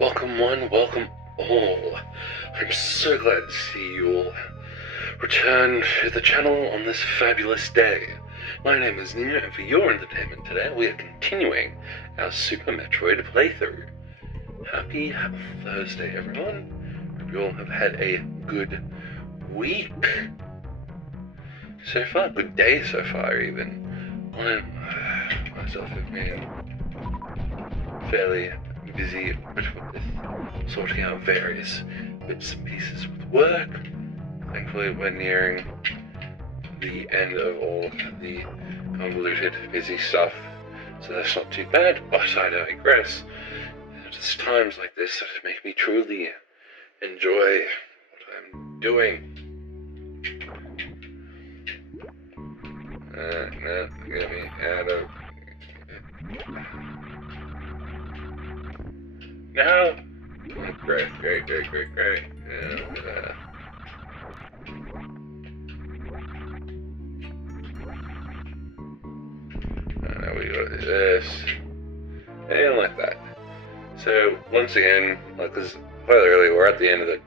Welcome one, welcome all. I'm so glad to see you all return to the channel on this fabulous day. My name is Nina, and for your entertainment today, we are continuing our Super Metroid playthrough. Happy Thursday, everyone. Hope you all have had a good week so far, good day so far even. I myself have been fairly busy with sorting out various bits and pieces with work. Thankfully, we're nearing the end of all the convoluted, busy stuff, so that's not too bad, but I digress. It's times like this that make me truly enjoy what I'm doing. No, get me out of... No! Great. Now we go to this. And like that. So, once again, like this quite early, we're at the end of the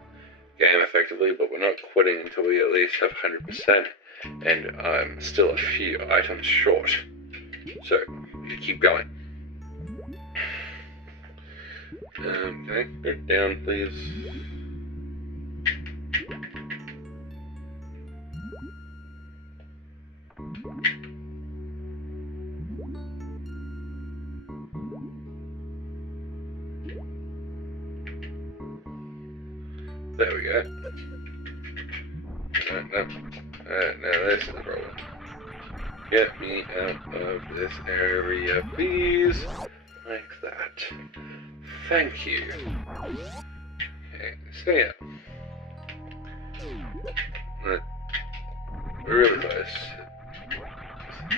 game effectively, but we're not quitting until we at least have 100%. And I'm still a few items short. So, you keep going. Can I go down, please? There we go. No, this is the problem. Get me out of this area, please. Like that. Thank you. Okay, so yeah. We're really close.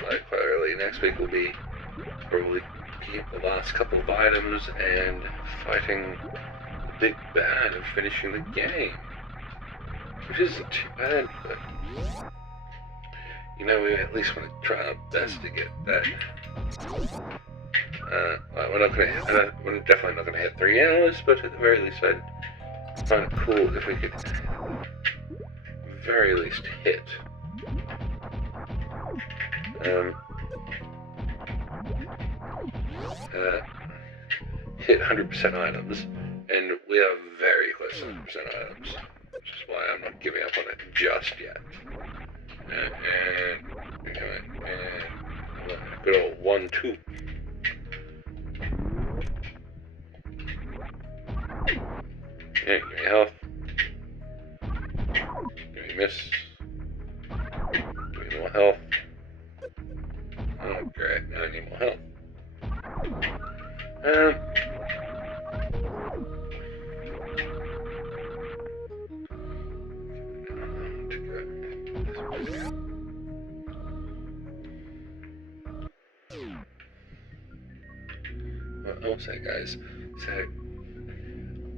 Like quite early. Next week will be probably keep the last couple of items and fighting the big bad and finishing the game. Which isn't too bad, but you know, we at least want to try our best to get that. We're definitely not gonna hit 3 hours, but at the very least, I'd find it cool if we could, very least, hit. Hit 100% items, and we are very close to 100% items, which is why I'm not giving up on it just yet. And good old 1-2. Yeah, give me health. Give me miss. Give me more health. Oh, great. Now I need more health. Also, guys, so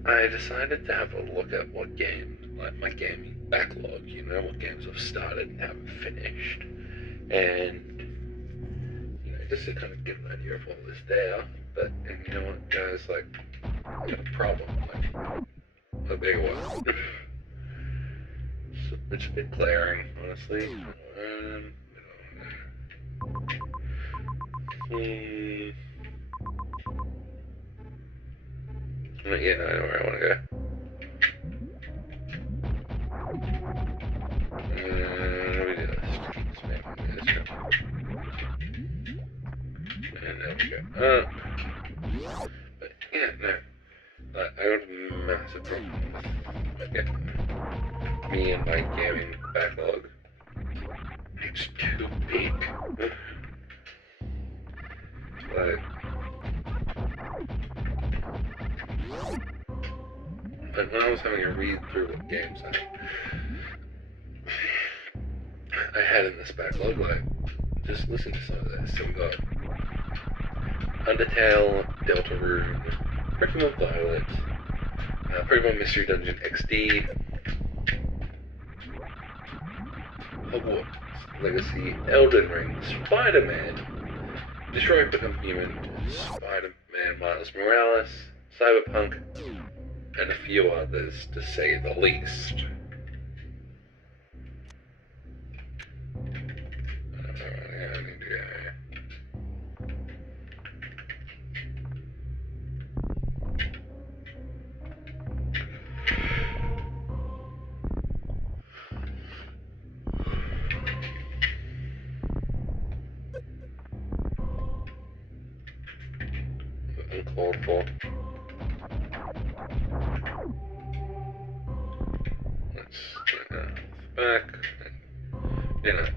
I decided to have a look at what games, like my gaming backlog, you know, what games I've started and haven't finished, and, you know, just to kind of get an idea of what was there. But, and you know what, guys, like, I got a problem, like, a big one. So it's a bit glaring, honestly. Yeah, I know where I want to go. We do this. And there we go. But yeah, no. I have a massive problem with me and my gaming backlog. It's too big. But when I was having a read through what games I had in this backlog, like, just listen to some of this. So we got Undertale, Deltarune, Pokemon Violet, Pokemon Mystery Dungeon XD, Hogwarts Legacy, Elden Ring, Spider-Man, Detroit Become Human, Spider-Man Miles Morales, Cyberpunk, and a few others, to say the least. I need to go. Uncalled for. Let's get that back. You know,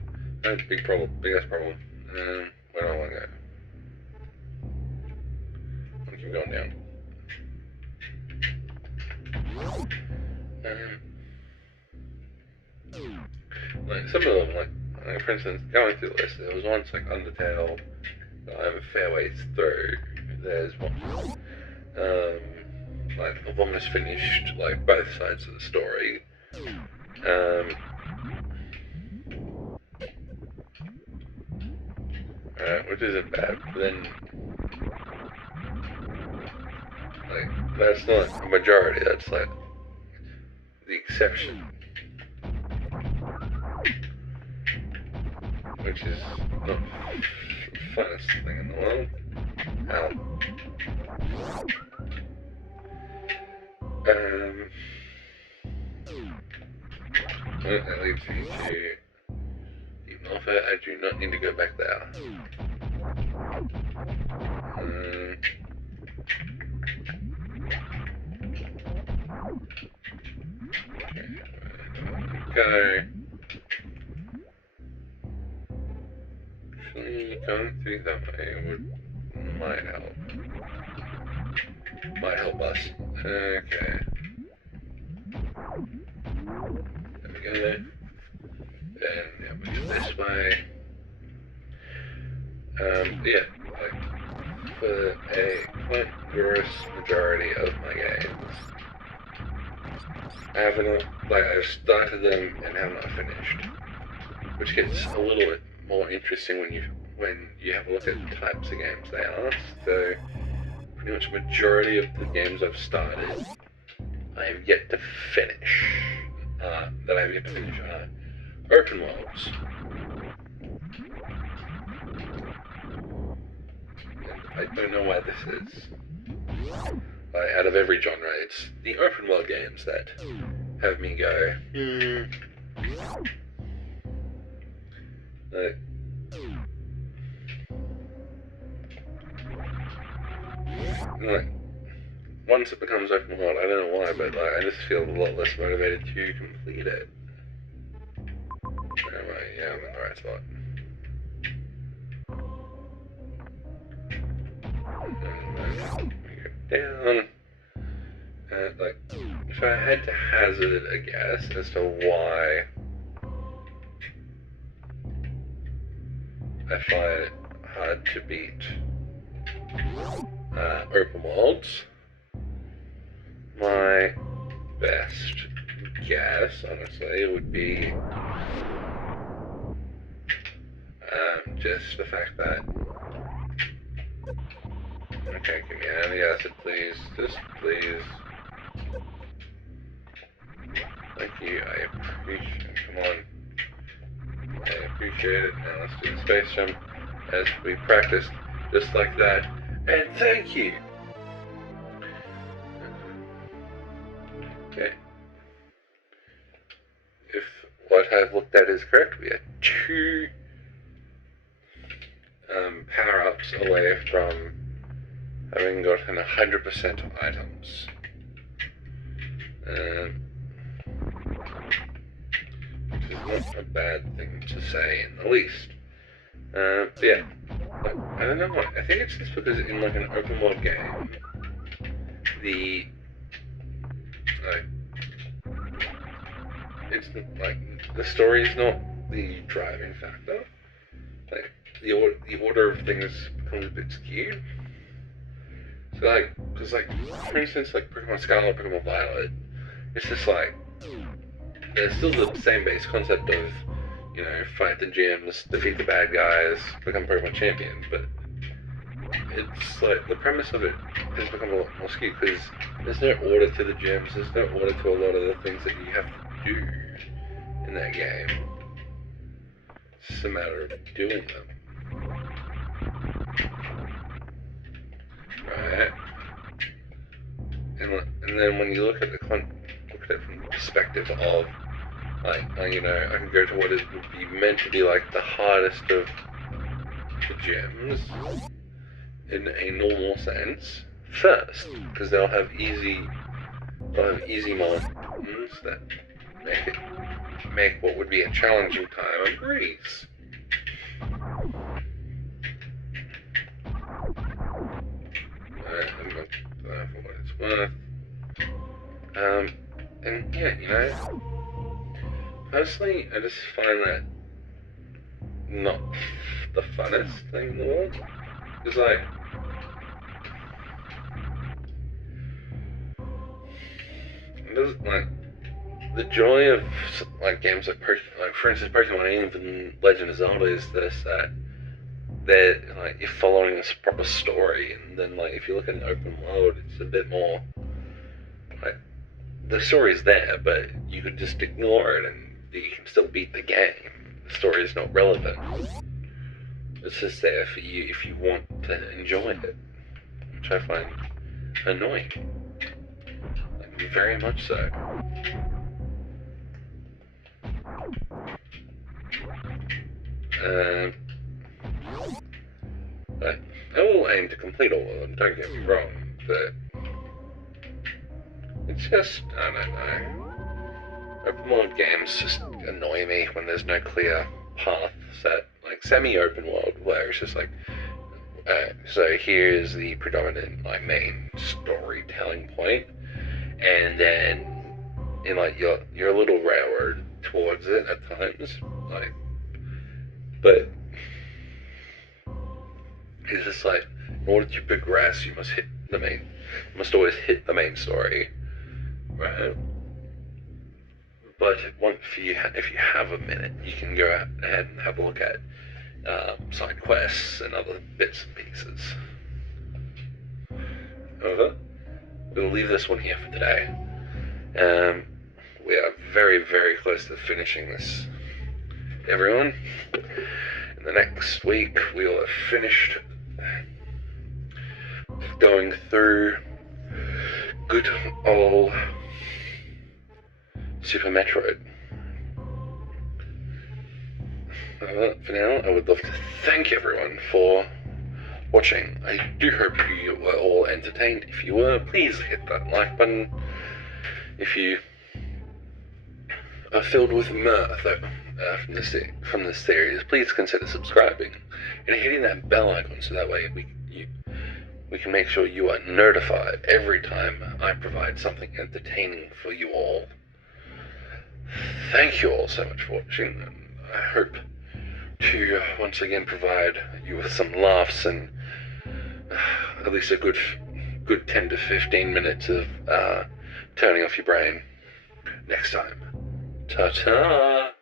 that's a big problem, biggest problem. Where do I want to go? I'll keep going down. Like some of them, like for instance, going through the list, there was once like Undertale that I'm a fair ways through. There's one, like I've almost finished like both sides of the story. Which isn't bad, but then like that's not a majority, that's like the exception. Which is not the funnest thing in the world. That leads me to even offer. I do not need to go back there. Go. Actually, going through that way might help. Might help us. Okay. There we go. Then we go this way. Yeah, like for a quite gross majority of my games, I haven't I've started them and have not finished, which gets a little bit more interesting when you have a look at the types of games they are. So pretty much majority of the games I've started, I have yet to finish. Are open worlds. I don't know why this is. Out of every genre, it's the open world games that have me go, once it becomes open world, I don't know why, but I just feel a lot less motivated to complete it. Anyway, yeah, I'm in the right spot. Down. If I had to hazard a guess as to why I find it hard to beat open worlds, my best guess, honestly, would be just the fact that. Okay, give me any acid, please. Just please. Thank you. I appreciate it. Come on. I appreciate it. Now let's do the space jump as we practiced, just like that. And thank you. Okay. If what I've looked at is correct, we are 2 power-ups away from having gotten 100% of items. Which is not a bad thing to say in the least. Yeah. I don't know why. I think it's just because in like an open world game, it's like the story is not the driving factor. Like the order of things becomes a bit skewed. So because for instance, Pokemon Scarlet, Pokemon Violet, it's just there's still the same base concept of, fight the gyms, defeat the bad guys, become Pokemon champion, but it's like the premise of it has become a lot more skewed because there's no order to the gems, there's no order to a lot of the things that you have to do in that game. It's just a matter of doing them. Right? And then when you look at it from the perspective of, like, you know, I can go to what it would be meant to be like the hardest of the gems in a normal sense first, because they'll have easy mountains that make what would be a challenging time a breeze. I'm not for what it's worth. And yeah, you know, personally, I just find that not the funnest thing in the world. It's like, it doesn't, like, the joy of like games like for instance Pokemon and even Legend of Zelda is this, that they're like, you're following this proper story, and then like if you look at an open world, it's a bit more like the story's there, but you could just ignore it and you can still beat the game. The story is not relevant. It's just there for you if you want to enjoy it, which I find annoying. Like, very much so. I will aim to complete all of them, don't get me wrong, but it's just, I don't know. Open world games just annoy me when there's no clear path set, like semi-open world, where it's just like, so here's the predominant, like, main storytelling point, and then in like your little railroad towards it at times, like, but it's just like, in order to progress, you must always hit the main story, right? But if you have a minute, you can go ahead and have a look at side quests and other bits and pieces. However, we'll leave this one here for today. We are very, very close to finishing this, everyone. In the next week, we will have finished going through good old Super Metroid. For now, I would love to thank everyone for watching. I do hope you were all entertained. If you were, please hit that like button. If you are filled with mirth from this series, please consider subscribing and hitting that bell icon so that way we can make sure you are notified every time I provide something entertaining for you all. Thank you all so much for watching, and I hope to once again provide you with some laughs and at least a good 10 to 15 minutes of turning off your brain next time. Ta-ta!